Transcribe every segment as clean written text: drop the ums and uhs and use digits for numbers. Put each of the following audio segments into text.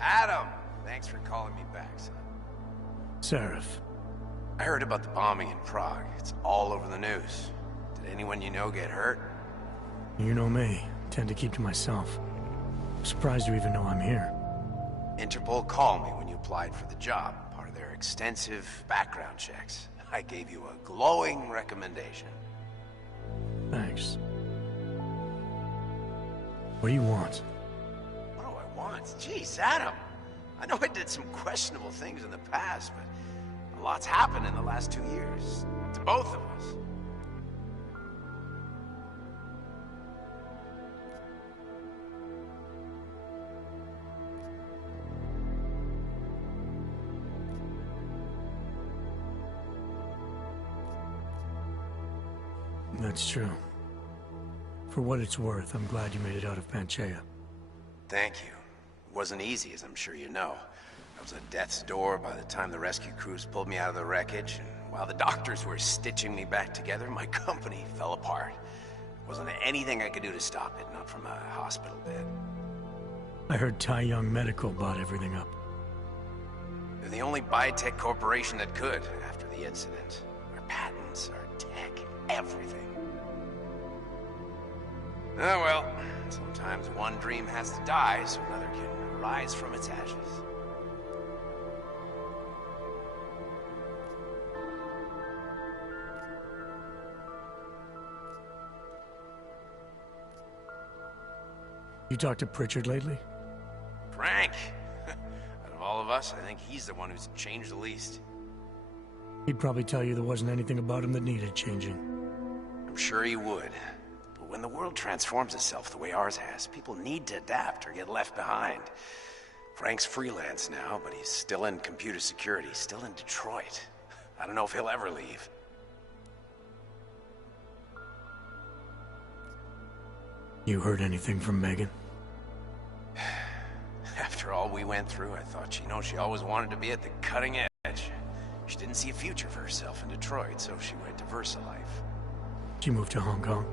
Adam! Thanks for calling me back, son. Seraph. I heard about the bombing in Prague. It's all over the news. Did anyone you know get hurt? You know me. Tend to keep to myself. I'm surprised you even know I'm here. Interpol called me when you applied for the job, part of their extensive background checks. I gave you a glowing recommendation. Thanks. What do you want? What do I want? Jeez, Adam. I know I did some questionable things in the past, but a lot's happened in the last 2 years. To both of us. That's true. For what it's worth, I'm glad you made it out of Panchaea. Thank you. It wasn't easy, as I'm sure you know. I was at death's door by the time the rescue crews pulled me out of the wreckage, and while the doctors were stitching me back together, my company fell apart. Wasn't anything I could do to stop it, not from a hospital bed. I heard Tai Young Medical bought everything up. They're the only biotech corporation that could, after the incident. Our patents, our tech, everything. Oh well, sometimes one dream has to die so another can rise from its ashes. You talked to Pritchard lately? Frank! Out of all of us, I think he's the one who's changed the least. He'd probably tell you there wasn't anything about him that needed changing. I'm sure he would. But when the world transforms itself the way ours has, people need to adapt or get left behind. Frank's freelance now, but he's still in computer security, still in Detroit. I don't know if he'll ever leave. You heard anything from Megan? After all we went through, I thought, she always wanted to be at the cutting edge. She didn't see a future for herself in Detroit, so she went to VersaLife. She moved to Hong Kong?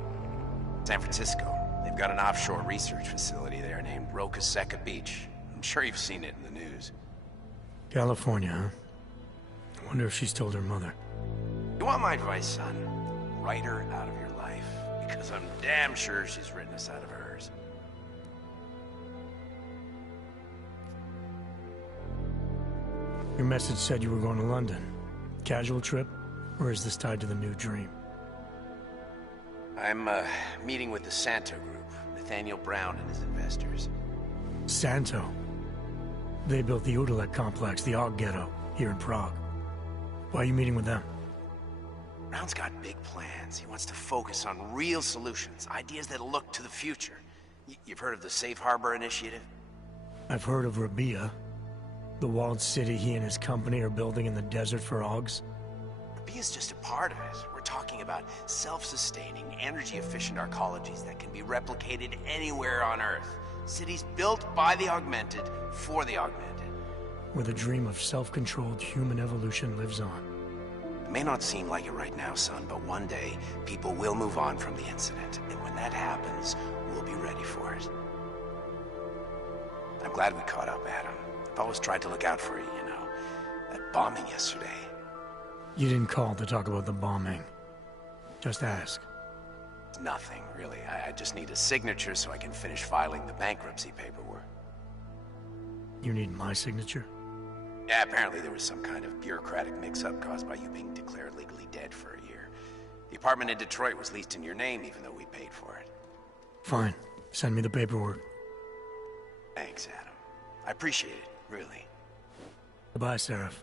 San Francisco. They've got an offshore research facility there named Roca Seca Beach. I'm sure you've seen it in the news. California, huh? I wonder if she's told her mother. You want my advice, son? Write her out of your life. Because I'm damn sure she's written us out of hers. Your message said you were going to London. Casual trip? Or is this tied to the new dream? I'm, meeting with the Santo Group. Nathaniel Brown and his investors. Santo? They built the Udalek complex, the Og Ghetto, here in Prague. Why are you meeting with them? Brown's got big plans. He wants to focus on real solutions, ideas that look to the future. You've heard of the Safe Harbor Initiative? I've heard of Rabia, the walled city he and his company are building in the desert for Ogs. Rabia's just a part of it. We're talking about self-sustaining, energy-efficient arcologies that can be replicated anywhere on Earth. Cities built by the augmented, for the augmented. Where the dream of self-controlled human evolution lives on. It may not seem like it right now, son, but one day, people will move on from the incident. And when that happens, we'll be ready for it. I'm glad we caught up, Adam. I've always tried to look out for you, you know. That bombing yesterday. You didn't call to talk about the bombing. Just ask. It's nothing, really. I just need a signature so I can finish filing the bankruptcy paperwork. You need my signature? Yeah, apparently there was some kind of bureaucratic mix-up caused by you being declared legally dead for a year. The apartment in Detroit was leased in your name even though we paid for it. Fine. Send me the paperwork. Thanks, Adam. I appreciate it, really. Goodbye, Seraph.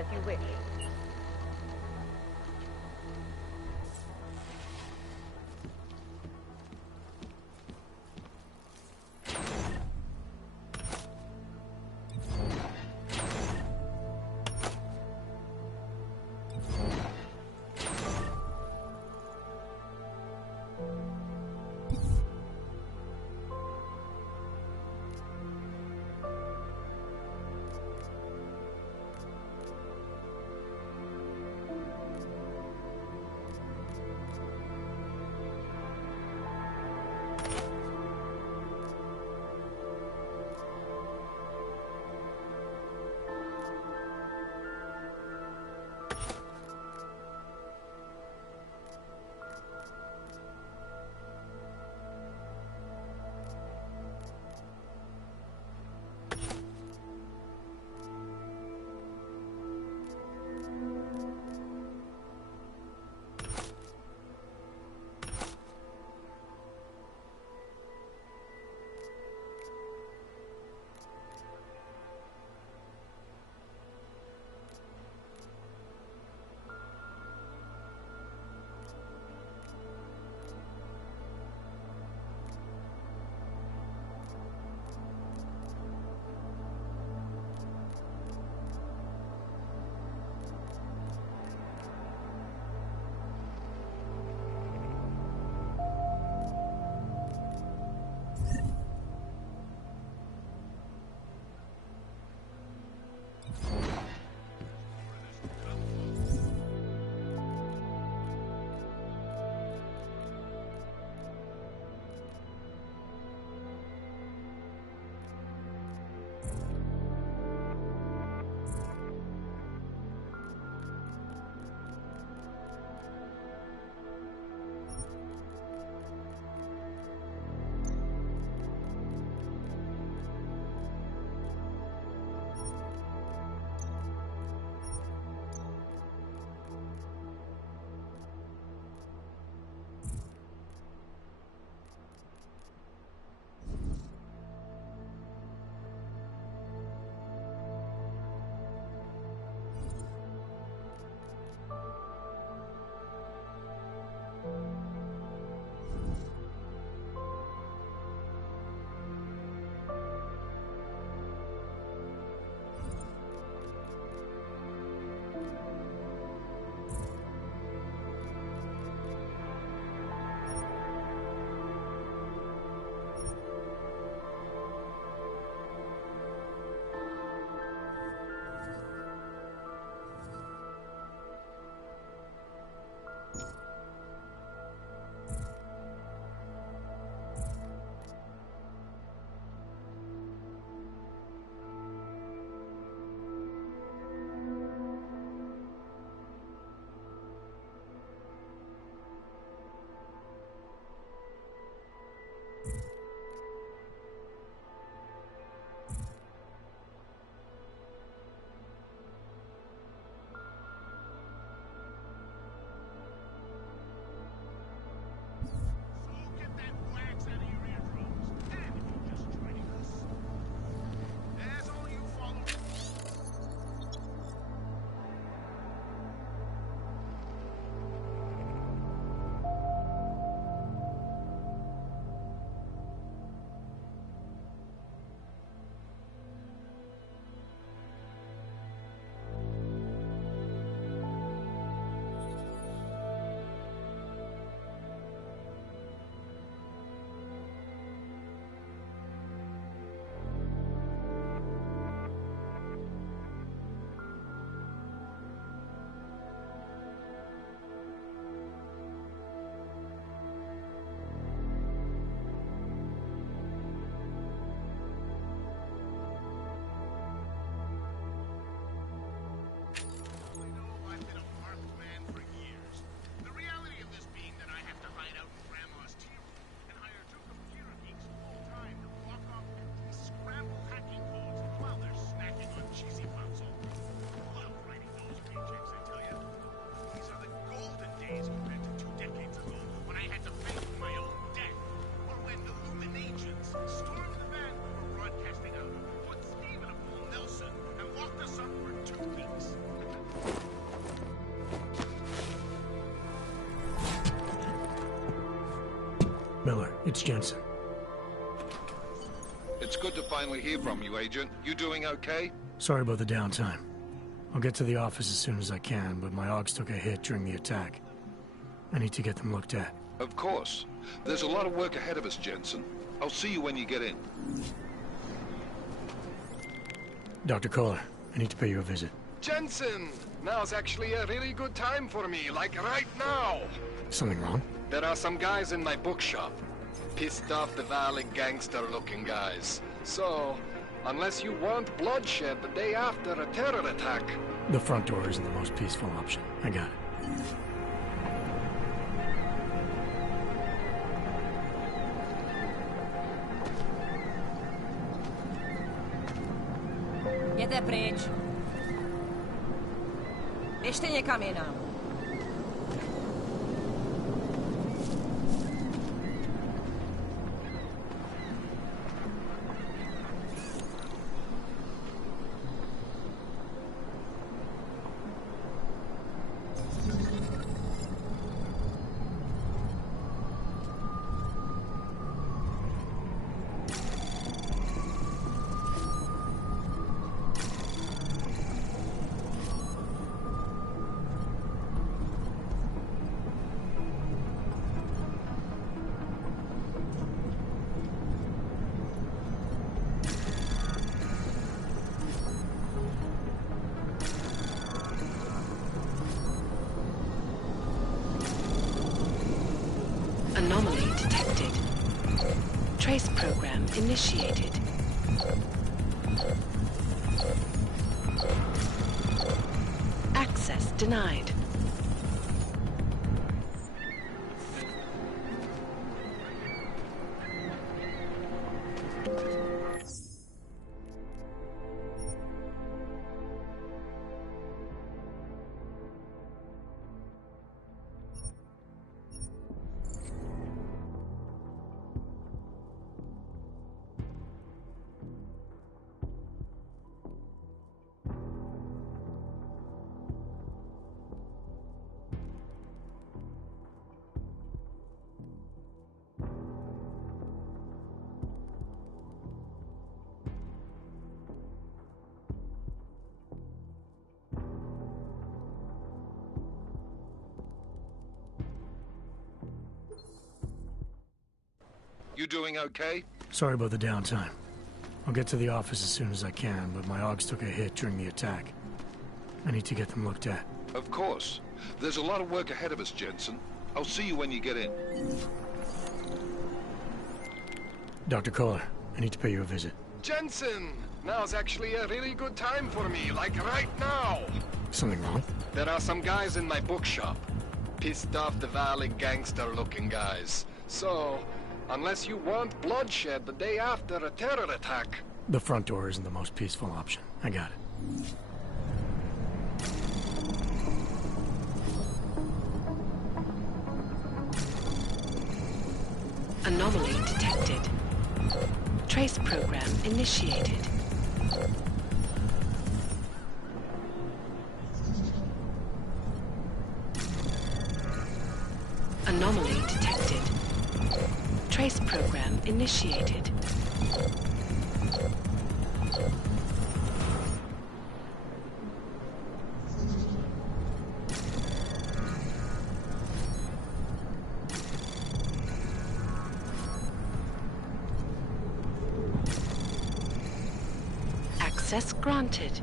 As you wish. It's Jensen. It's good to finally hear from you, Agent. You doing okay? Sorry about the downtime. I'll get to the office as soon as I can, but my Augs took a hit during the attack. I need to get them looked at. Of course. There's a lot of work ahead of us, Jensen. I'll see you when you get in. Dr. Kohler, I need to pay you a visit. Jensen! Now's actually a really good time for me, like right now! Something wrong? There are some guys in my bookshop. Pissed off the Valley gangster-looking guys. So, unless you want bloodshed the day after a terror attack... The front door isn't the most peaceful option. I got it. Jděte pryč. Běžte někam jinam. Anomaly detected. Trace program initiated. Access denied. You doing okay? Sorry about the downtime. I'll get to the office as soon as I can, but my Augs took a hit during the attack. I need to get them looked at. Of course. There's a lot of work ahead of us, Jensen. I'll see you when you get in. Dr. Kohler, I need to pay you a visit. Jensen! Now's actually a really good time for me, like right now! Something wrong? There are some guys in my bookshop. Pissed off the Valley gangster-looking guys. So, unless you want bloodshed the day after a terror attack... The front door isn't the most peaceful option. I got it. Anomaly detected. Trace program initiated. Anomaly detected. Trace program initiated. Access granted.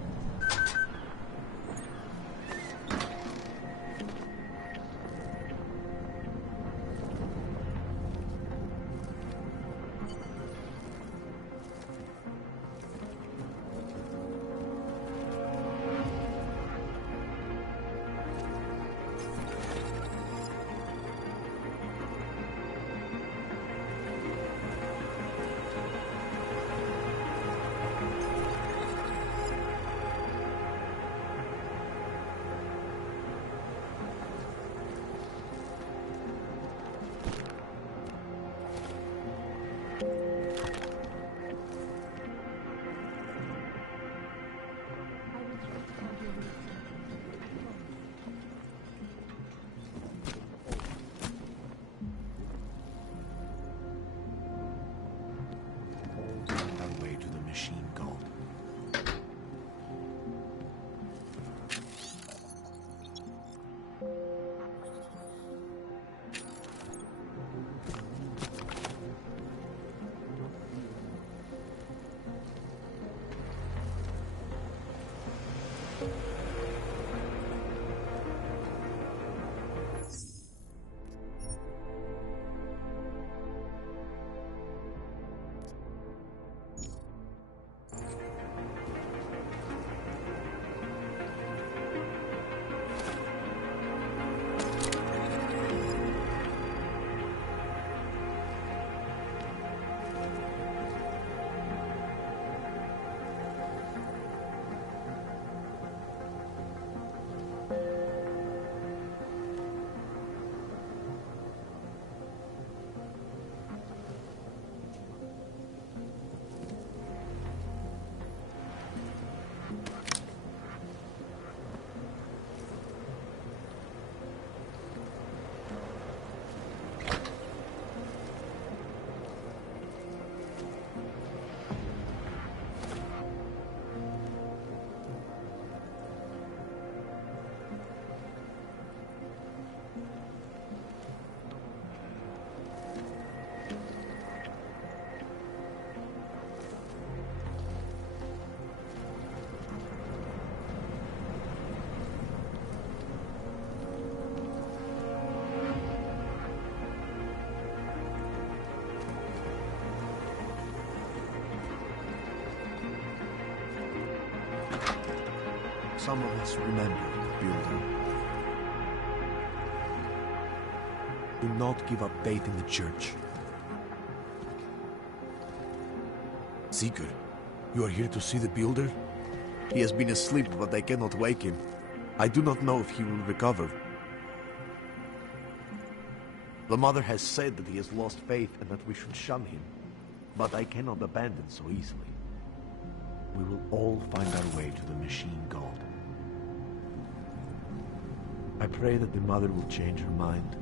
Some of us remember the builder. Do not give up faith in the church. Seeker, you are here to see the builder? He has been asleep, but I cannot wake him. I do not know if he will recover. The mother has said that he has lost faith and that we should shun him. But I cannot abandon so easily. We will all find our way to the machine god. I pray that the mother will change her mind.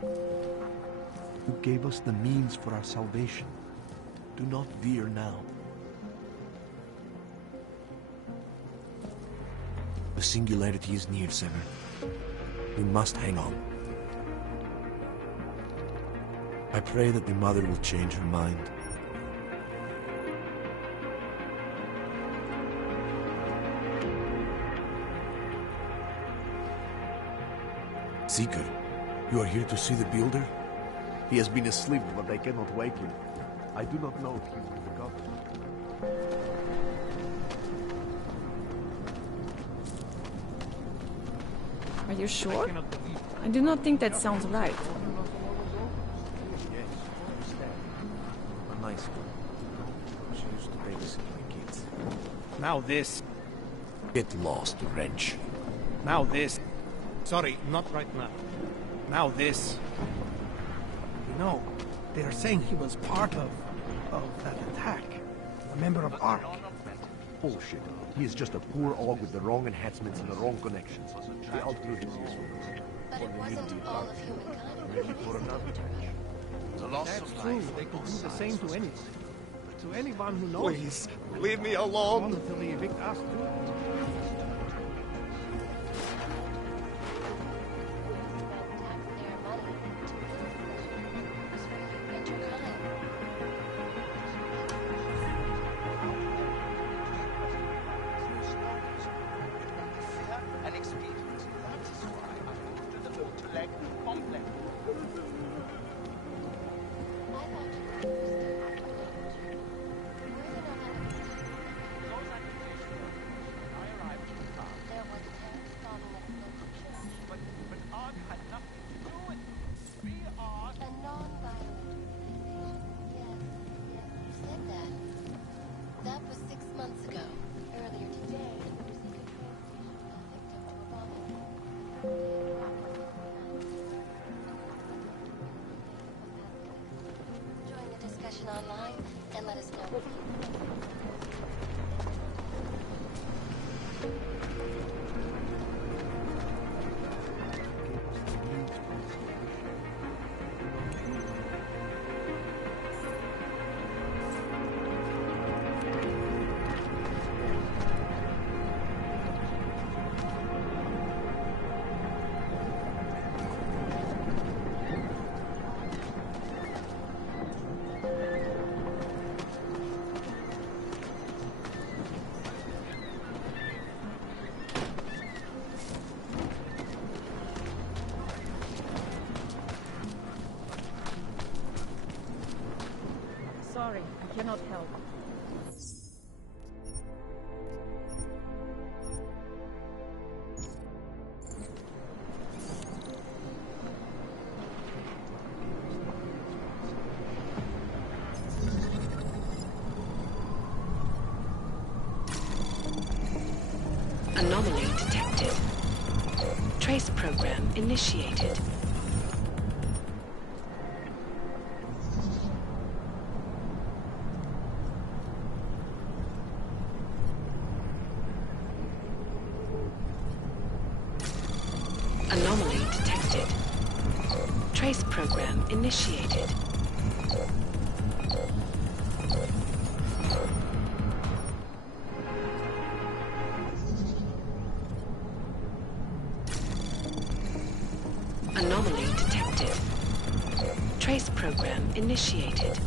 Who gave us the means for our salvation? Do not veer now. The singularity is near, Sever. We must hang on. I pray that the mother will change her mind. Seeker, you are here to see the builder? He has been asleep, but I cannot wake him. I do not know if he will recover. Are you sure? I do not think that sounds right. Yes, a nice girl. She used to babysit my kids. Now this. Get lost, wrench. Now this. Sorry, not right now. Now this. You know, they are saying he was part of that attack. A member of ARC. Bullshit. He is just a poor og with the wrong enhancements and the wrong connections. They outgrew his usefulness. But it wasn't all of humankind. For another. That's true. They could do the same to anyone. To anyone who knows. Please, leave me alone. Until they evict us too. Online and let us know. Sorry, I cannot help. Anomaly detected. Trace program initiated. Anomaly detected. Trace program initiated. Anomaly detected. Trace program initiated.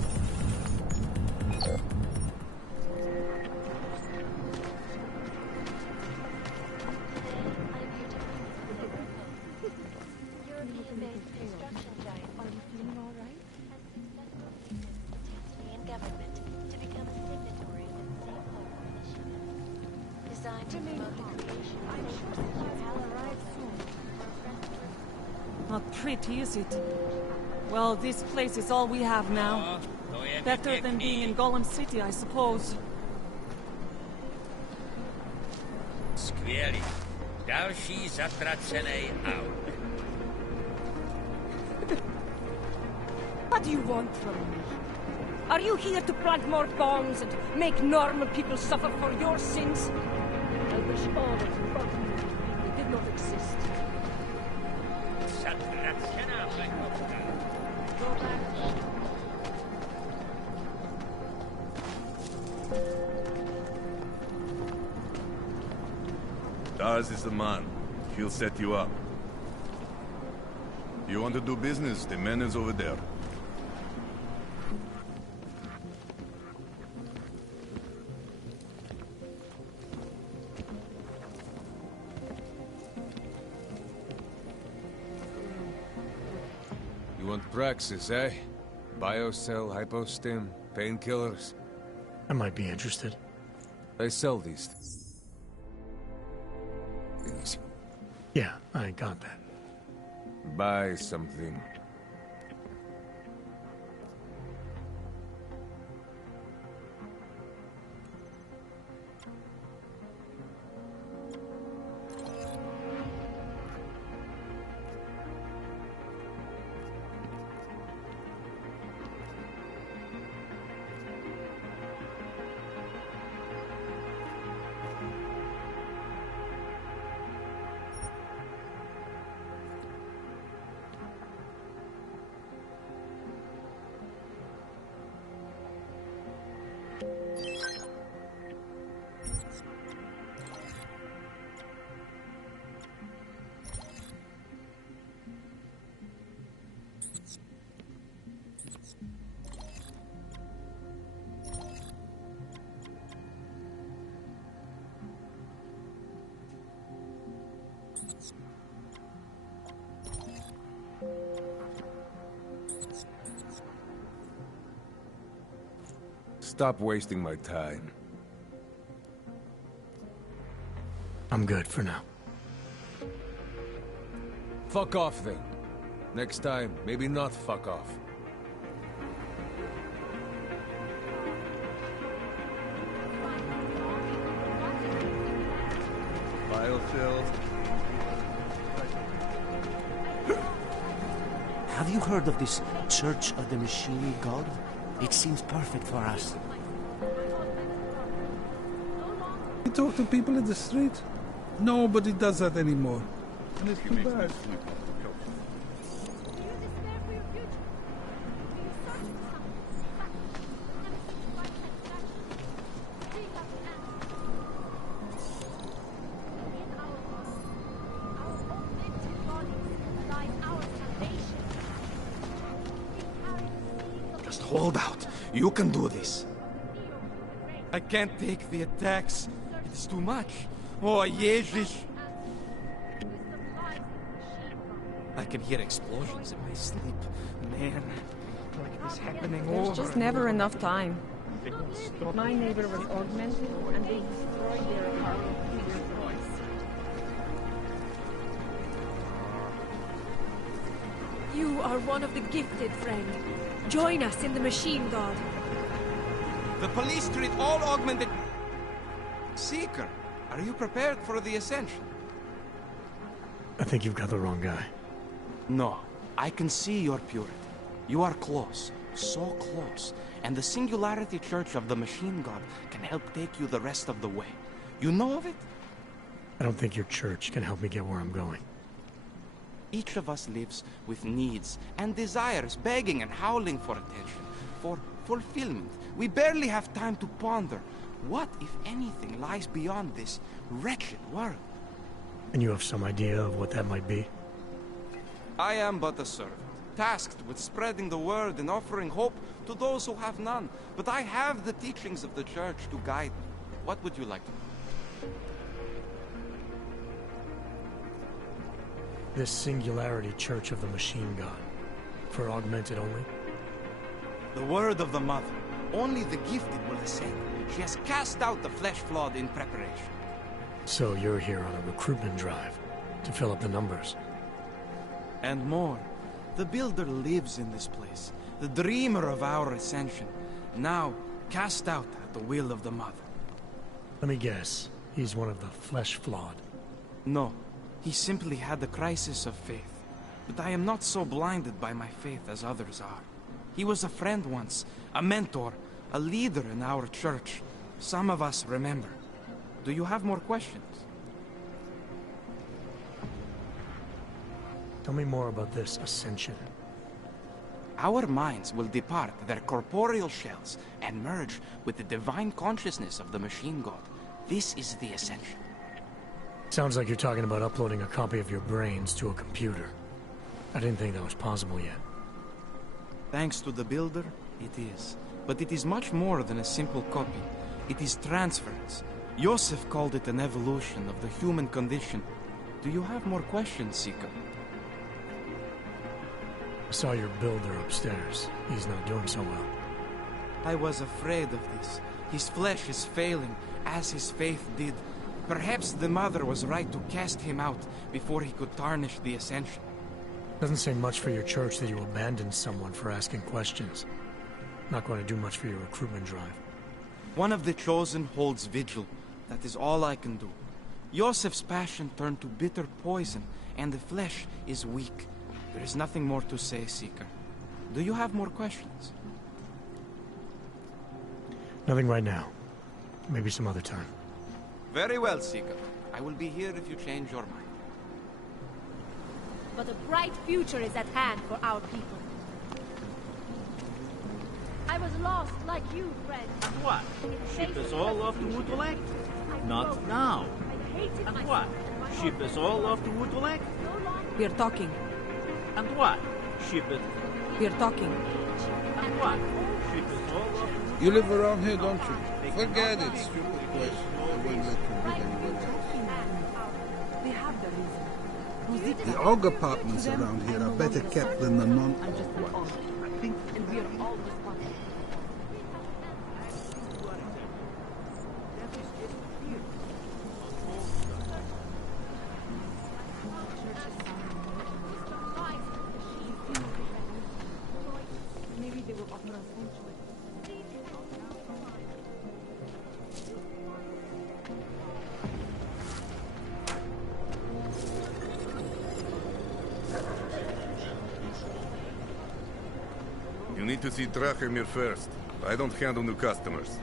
European-based construction giant. Are you feeling all right? Has successfully convinced me and government to become a signatory of the Safe Harbor Initiative. Not pretty, is it? Well, this place is all we have now. Better than being in Golem City, I suppose. Skvělý. Další zatracený aut. What do you want from me? Are you here to plant more bombs and make normal people suffer for your sins? I wish all of you fucking did not exist. Zatracená mlechovka. Go back. Dars is the man. He'll set you up. You want to do business? The man is over there. You want Praxis, eh? Biocell, hypostim, painkillers. I might be interested. I sell these things. Yeah, I got that. Buy something. Stop wasting my time. I'm good for now. Fuck off then. Next time, maybe not fuck off. Biocell. Have you heard of this Church of the Machine God? It seems perfect for us. You talk to people in the street? Nobody does that anymore. And it's too bad. Just hold out. You can do this. I can't take the attacks. It's too much. Oh, Jesus. I can hear explosions in my sleep. Man, like this happening There's over. just never enough time. My neighbor was augmented and they destroyed their apartment with their voice. You are one of the gifted, friend. Join us in the Machine God. The police treat all augmented... Seeker, are you prepared for the ascension? I think you've got the wrong guy. No, I can see your purity. You are close, so close. And the Singularity Church of the Machine God can help take you the rest of the way. You know of it? I don't think your church can help me get where I'm going. Each of us lives with needs and desires, begging and howling for attention, for fulfillment. We barely have time to ponder what, if anything, lies beyond this wretched world. And you have some idea of what that might be? I am but a servant, tasked with spreading the word and offering hope to those who have none. But I have the teachings of the Church to guide me. What would you like to know? This Singularity Church of the Machine God. For augmented only? The word of the Mother. Only the gifted will ascend. She has cast out the flesh-flawed in preparation. So you're here on a recruitment drive to fill up the numbers. And more. The Builder lives in this place, the dreamer of our ascension, now cast out at the will of the Mother. Let me guess, he's one of the flesh-flawed. No, he simply had a crisis of faith. But I am not so blinded by my faith as others are. He was a friend once, a mentor, a leader in our church. Some of us remember. Do you have more questions? Tell me more about this ascension. Our minds will depart their corporeal shells and merge with the divine consciousness of the machine god. This is the ascension. Sounds like you're talking about uploading a copy of your brains to a computer. I didn't think that was possible yet. Thanks to the Builder, it is. But it is much more than a simple copy. It is transference. Joseph called it an evolution of the human condition. Do you have more questions, Seeker? I saw your Builder upstairs. He's not doing so well. I was afraid of this. His flesh is failing, as his faith did. Perhaps the Mother was right to cast him out before he could tarnish the Ascension. Doesn't say much for your church that you abandoned someone for asking questions. Not going to do much for your recruitment drive. One of the chosen holds vigil. That is all I can do. Joseph's passion turned to bitter poison, and the flesh is weak. There is nothing more to say, Seeker. Do you have more questions? Nothing right now. Maybe some other time. Very well, Seeker. I will be here if you change your mind. But a bright future is at hand for our people. I was lost like you, friend. And what? Ship us all off to Woodwalek? Not now. And what? Ship us all off to Woodwalek? We're talking. And what? Ship it. We're talking. And what? Ship us all off to Woodwalek? You live around here, don't you? Forget it, stupid question. I won't let you live anywhere else. They have the reason. The Og apartments around here are better kept than the non-Og ones. And we are all responsible. Maybe they will offer us home choice. You need to see Drachemir first. I don't handle new customers.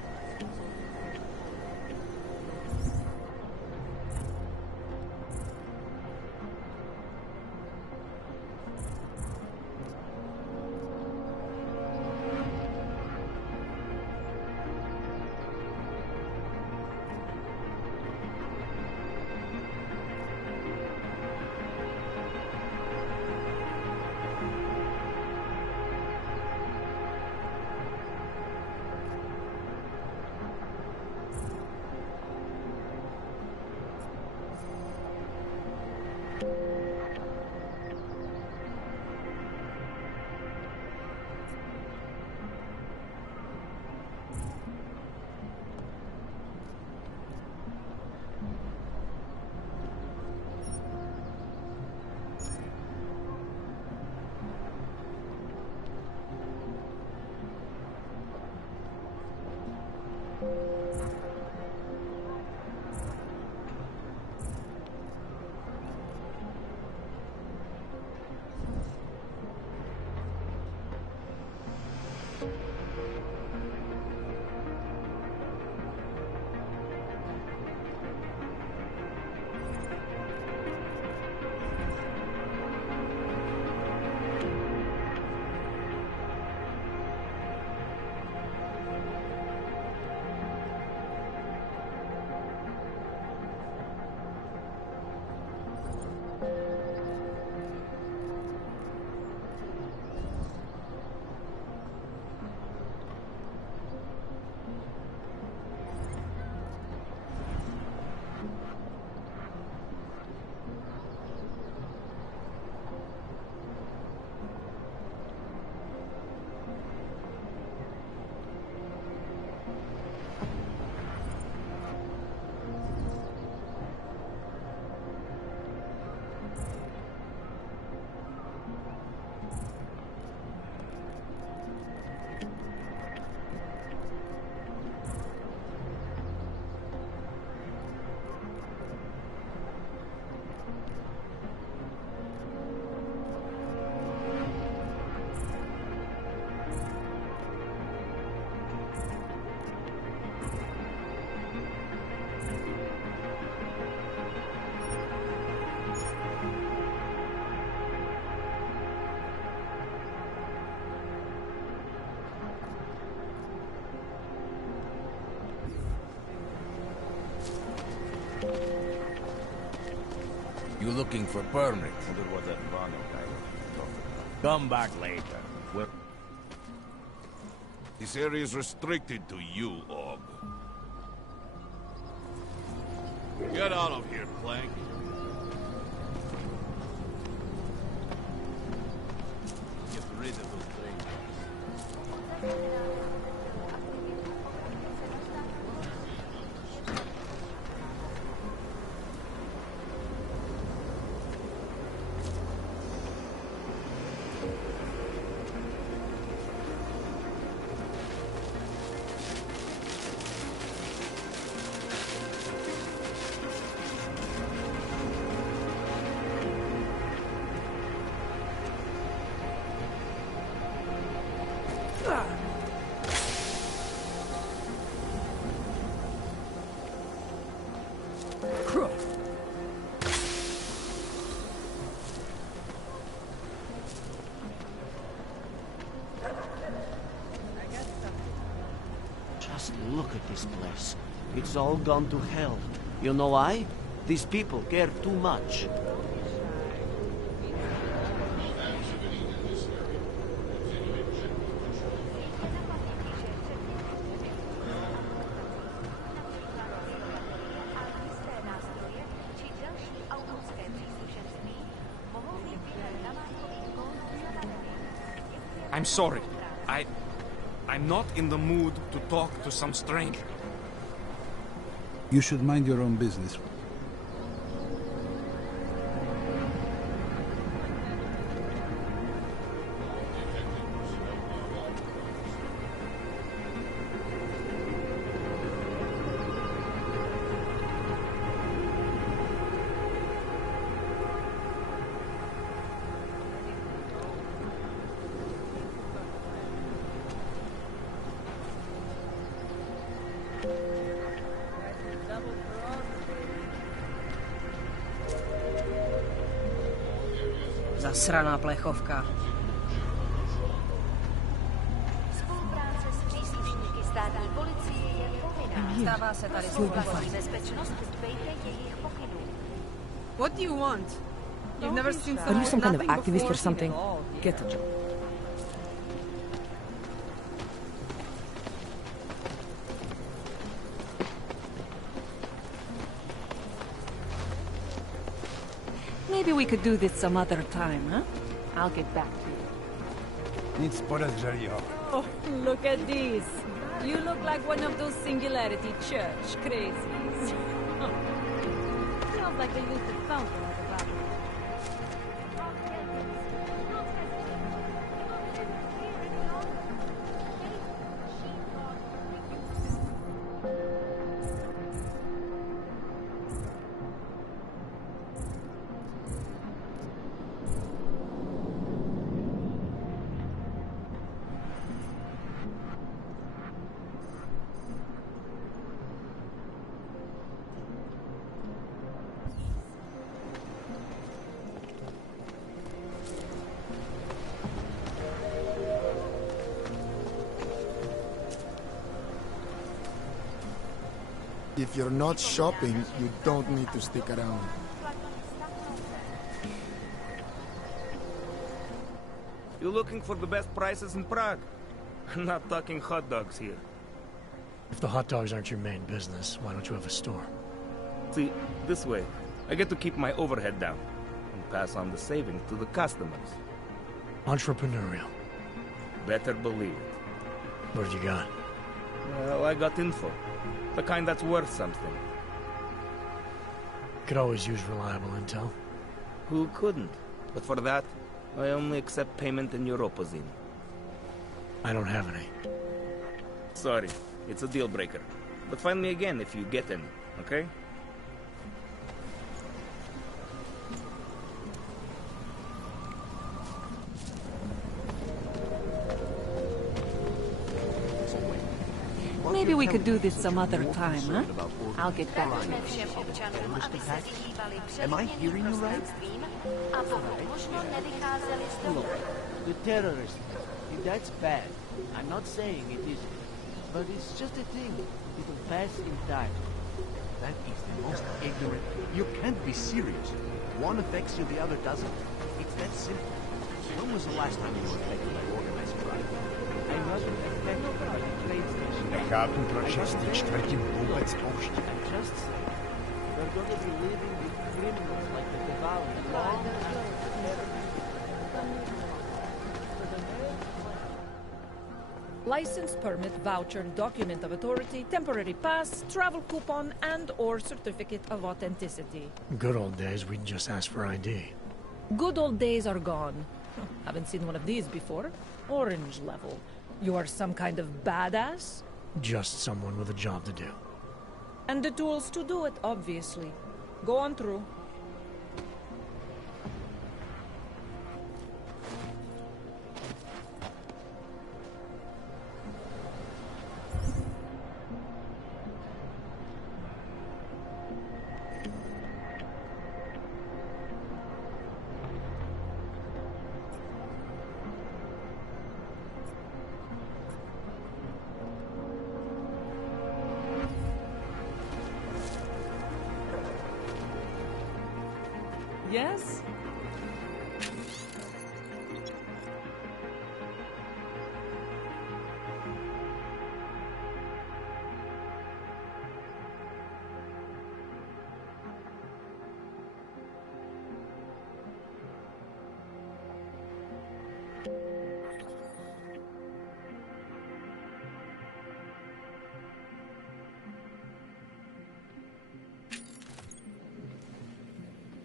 You looking for permit? Come back later. This area is restricted to you, Og. Get out of here, Plank. Get rid of those things. Just look at this place. It's all gone to hell. You know why? These people care too much. I'm sorry. I'm not in the mood to talk to some stranger. You should mind your own business. Zasraná plechovka. Spolupráce s příslušníky státní policie je povinná. Stává se tady Pro vlastní bezpečnost dbejte jejich pokynů. What do you want? You've never seen Are you some kind of nothing activist before. or something? Get a job. Maybe we could do this some other time, huh? I'll get back to you. Nic podezřelého. Oh, look at this. You look like one of those Singularity Church crazies. Sounds like they used a fountain at the bottom. If you're not shopping, you don't need to stick around. You looking for the best prices in Prague? I'm not talking hot dogs here. If the hot dogs aren't your main business, why don't you have a store? See, this way, I get to keep my overhead down and pass on the savings to the customers. Entrepreneurial. Better believe it. What have you got? Well, I got info. The kind that's worth something. Could always use reliable intel. Who couldn't? But for that, I only accept payment in Europozine. I don't have any. Sorry, it's a deal breaker. But find me again if you get any, okay? Maybe we could do this some other time, huh? I'll get back to you. Všem občanům, aby se vyhýbali Am I přelidněným hearing you right? prostranstvím a pokud možno nevycházeli z domu. Look, the terrorist, that's bad. I'm not saying it isn't. But it's just a thing. It'll pass in time. That is the most ignorant... You can't be serious. One affects you, the other doesn't. It's that simple. When was the last time you were affected by organized crime? I wasn't affected by the trade station. We haben pročistý čtvrtí vůbec poušť. I just said, we're going to be living with criminals like the Valley long after License, permit, voucher, document of authority, temporary pass, travel coupon, and/or certificate of authenticity. Good old days, we'd just ask for ID. Good old days are gone. Haven't seen one of these before. Orange level. You are some kind of badass? Just someone with a job to do. And the tools to do it, obviously. Go on through. Yes?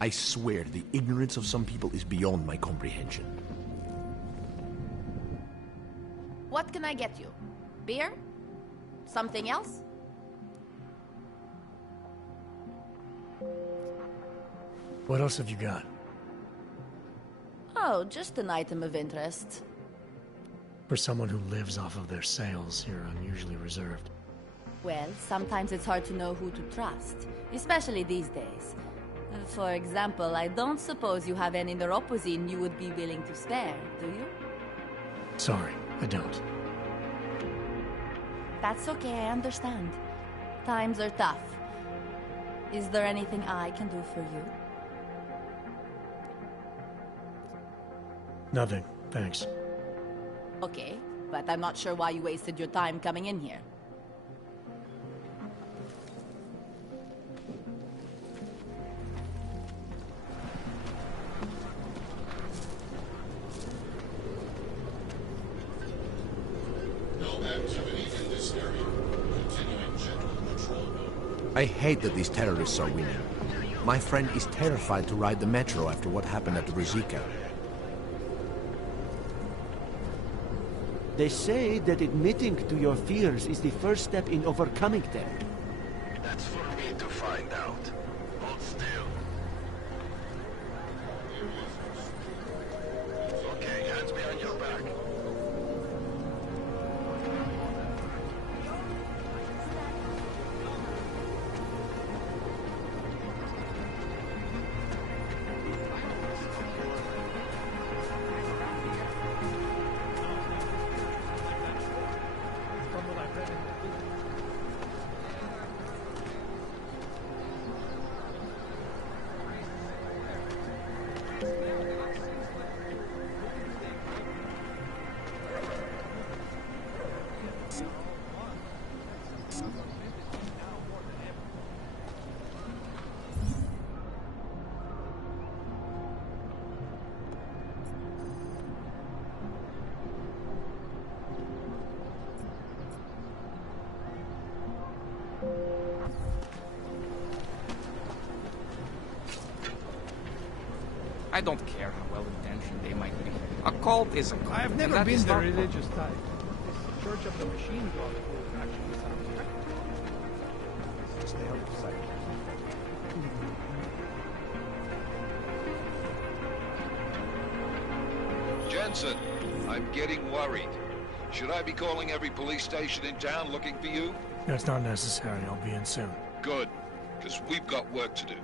I swear, the ignorance of some people is beyond my comprehension. What can I get you? Beer? Something else? What else have you got? Oh, just an item of interest. For someone who lives off of their sales, you're unusually reserved. Well, sometimes it's hard to know who to trust, especially these days. For example, I don't suppose you have any neuropozyne you would be willing to spare, do you? Sorry, I don't. That's okay, I understand. Times are tough. Is there anything I can do for you? Nothing, thanks. Okay, but I'm not sure why you wasted your time coming in here. I hate that these terrorists are winning. My friend is terrified to ride the metro after what happened at the Ruzicka. They say that admitting to your fears is the first step in overcoming them. That's for me to find out. Hold still. Okay, hands behind your back. I don't care how well-intentioned they might be. A cult is a cult. I've never been the religious type. This Church of the Machine God actually sounds right. Stay out of sight. Jensen, I'm getting worried. Should I be calling every police station in town looking for you? That's not necessary. I'll be in soon. Good, because we've got work to do.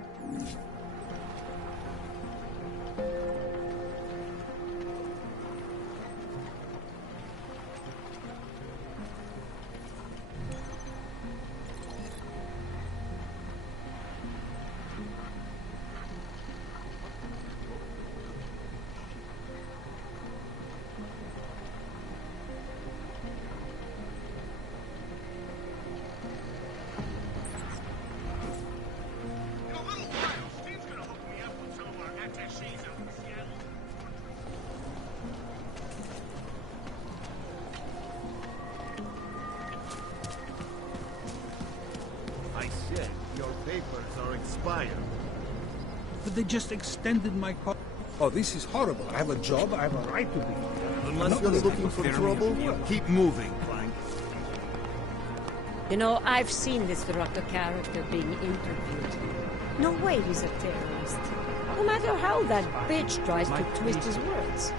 Your papers are expired. But they just extended my call. Oh, this is horrible. I have a job. I have a right to be. Unless you're looking for trouble, keep moving, Clank. You know, I've seen this Rucker character being interviewed. No way he's a terrorist. No matter how that bitch tries to twist his words.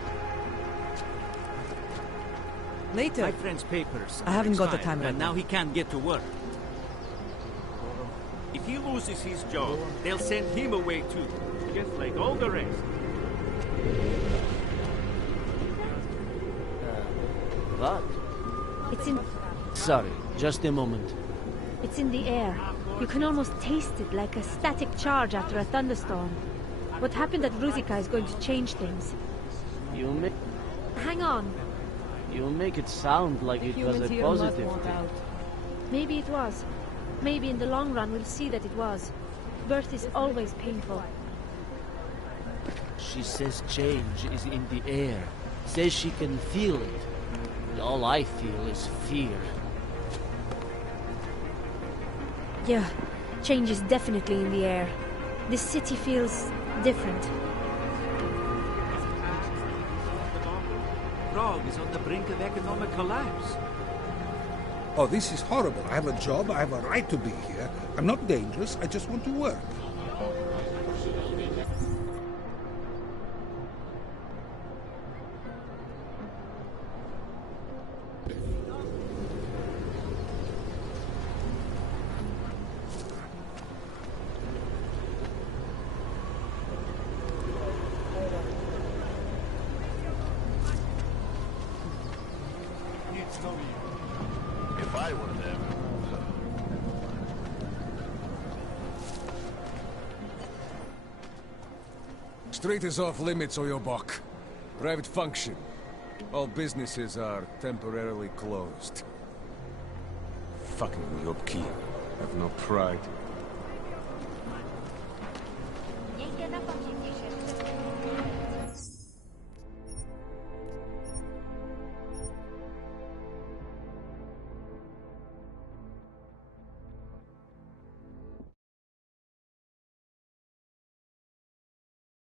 Later. My friend's papers. I haven't got the time and now he can't get to work. If he loses his job, they'll send him away too. Just like all the rest. What? It's in... Sorry, just a moment. It's in the air. You can almost taste it like a static charge after a thunderstorm. What happened at Ruzika is going to change things. You make... Hang on. You make it sound like it was a positive thing. Maybe it was. Maybe in the long run we'll see that it was. Birth is always painful. She says change is in the air. Says she can feel it. And all I feel is fear. Yeah, change is definitely in the air. This city feels different. Prague is on the brink of economic collapse. Oh, this is horrible. I have a job. I have a right to be here. I'm not dangerous. I just want to work. If I were them. Street is off limits, Oyobok. Private function. All businesses are temporarily closed. Fucking Oyobki. Have no pride.